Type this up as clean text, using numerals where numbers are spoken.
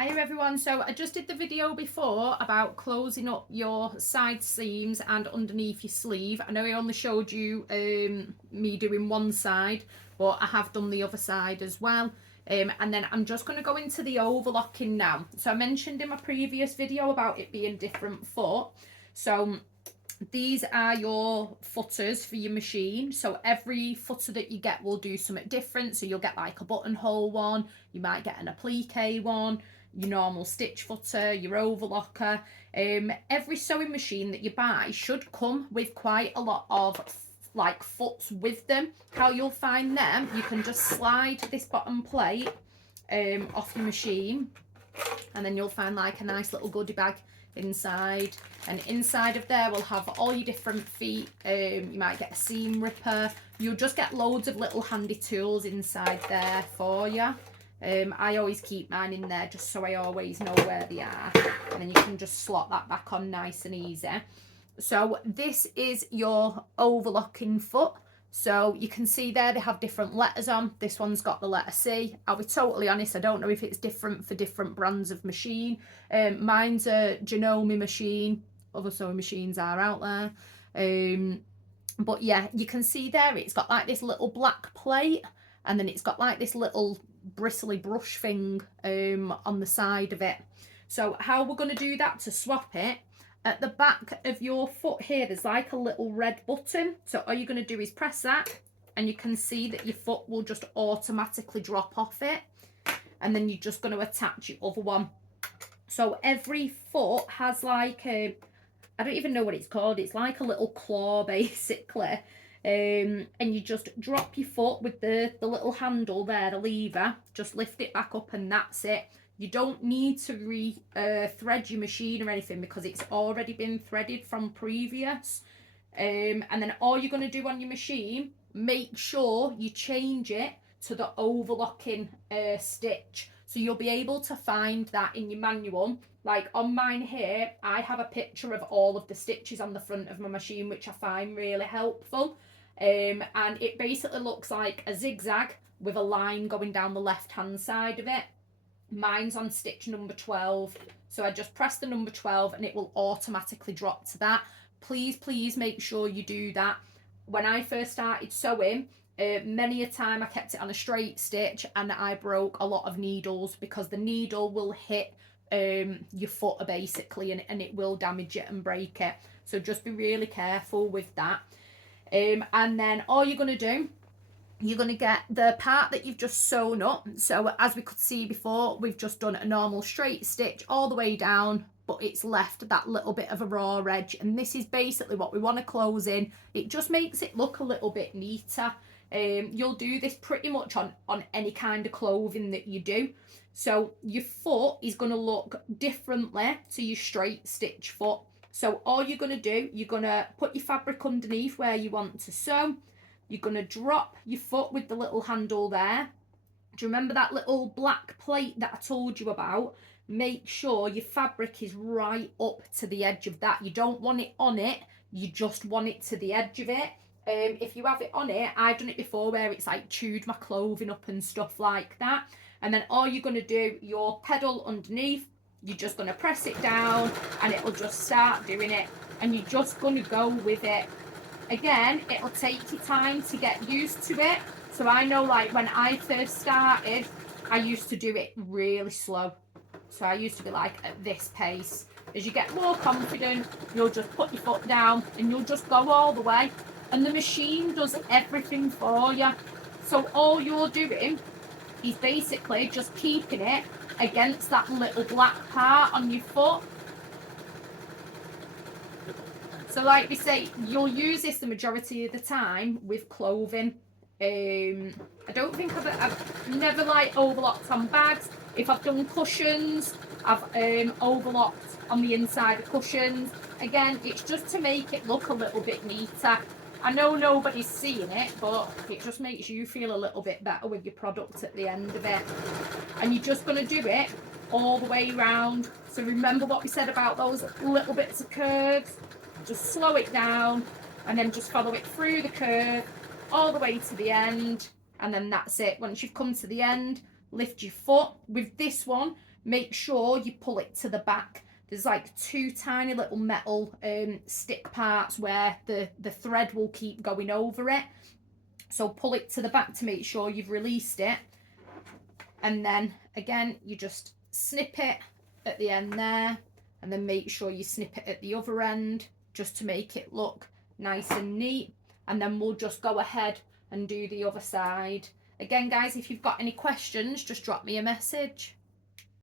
Hi everyone, so I just did the video before about closing up your side seams and underneath your sleeve. I know I only showed you me doing one side, but I have done the other side as well. And then I'm just going to go into the overlocking now. So I mentioned in my previous video about it being different foot. So these are your footers for your machine. So every footer that you get will do something different. So you'll get like a buttonhole one, you might get an applique one, your normal stitch footer, your overlocker. Every sewing machine that you buy should come with quite a lot of like foots with them. How you'll find them, you can just slide this bottom plate off your machine, and then you'll find like a nice little goodie bag inside, and inside of there will have all your different feet. You might get a seam ripper. You'll just get loads of little handy tools inside there for you. I always keep mine in there just so I always know where they are, and then you can just slot that back on nice and easy. So this is your overlocking foot. So you can see there they have different letters on. This one's got the letter C. I'll be totally honest, I don't know if it's different for different brands of machine. Mine's a Janome machine. Other sewing machines are out there. But yeah, you can see there it's got like this little black plate, and then it's got like this little bristly brush thing on the side of it. So how we're going to do that to swap it, at the back of your foot here there's like a little red button. So all you're going to do is press that, and you can see that your foot will just automatically drop off it, and then you're just going to attach your other one. So every foot has like a, I don't even know what it's called, it's like a little claw basically. And you just drop your foot with the little handle there, the lever, just lift it back up, and that's it. You don't need to thread your machine or anything because it's already been threaded from previous. And then all you're going to do on your machine, make sure you change it to the overlocking stitch. So you'll be able to find that in your manual. Like on mine here, I have a picture of all of the stitches on the front of my machine, which I find really helpful. And it basically looks like a zigzag with a line going down the left hand side of it. Mine's on stitch number 12, so I just press the number 12 and it will automatically drop to that. Please make sure you do that. When I first started sewing, many a time I kept it on a straight stitch and I broke a lot of needles because the needle will hit your footer basically, and it will damage it and break it. So just be really careful with that. And then all you're going to do, you're going to get the part that you've just sewn up. So as we could see before, we've just done a normal straight stitch all the way down, but it's left that little bit of a raw edge, and this is basically what we want to close in. It just makes it look a little bit neater. You'll do this pretty much on any kind of clothing that you do. So your foot is going to look differently to your straight stitch foot. So all you're going to do, you're going to put your fabric underneath where you want to sew. You're going to drop your foot with the little handle there. Do you remember that little black plate that I told you about? Make sure your fabric is right up to the edge of that. You don't want it on it, you just want it to the edge of it. If you have it on it, I've done it before where it's like chewed my clothing up and stuff like that. And then all you're going to do, your pedal underneath, you're just going to press it down and it will just start doing it. And you're just going to go with it. Again, it'll take you time to get used to it. So I know like when I first started, I used to do it really slow. So I used to be like at this pace. As you get more confident, you'll just put your foot down and you'll just go all the way. And the machine does everything for you. So all you're doing is basically just keeping it against that little black part on your foot. So like we say, you'll use this the majority of the time with clothing. I don't think I've never like overlocked on bags. If I've done cushions, I've overlocked on the inside of cushions. Again, it's just to make it look a little bit neater. I know nobody's seeing it, but it just makes you feel a little bit better with your product at the end of it. And you're just going to do it all the way around. So remember what we said about those little bits of curves. Just slow it down and then just follow it through the curve all the way to the end, and then that's it. Once you've come to the end, lift your foot. With this one, make sure you pull it to the back. There's like two tiny little metal stick parts where the thread will keep going over it. So pull it to the back to make sure you've released it. And then again, you just snip it at the end there, and then make sure you snip it at the other end just to make it look nice and neat. And then we'll just go ahead and do the other side. Again, guys, if you've got any questions, just drop me a message.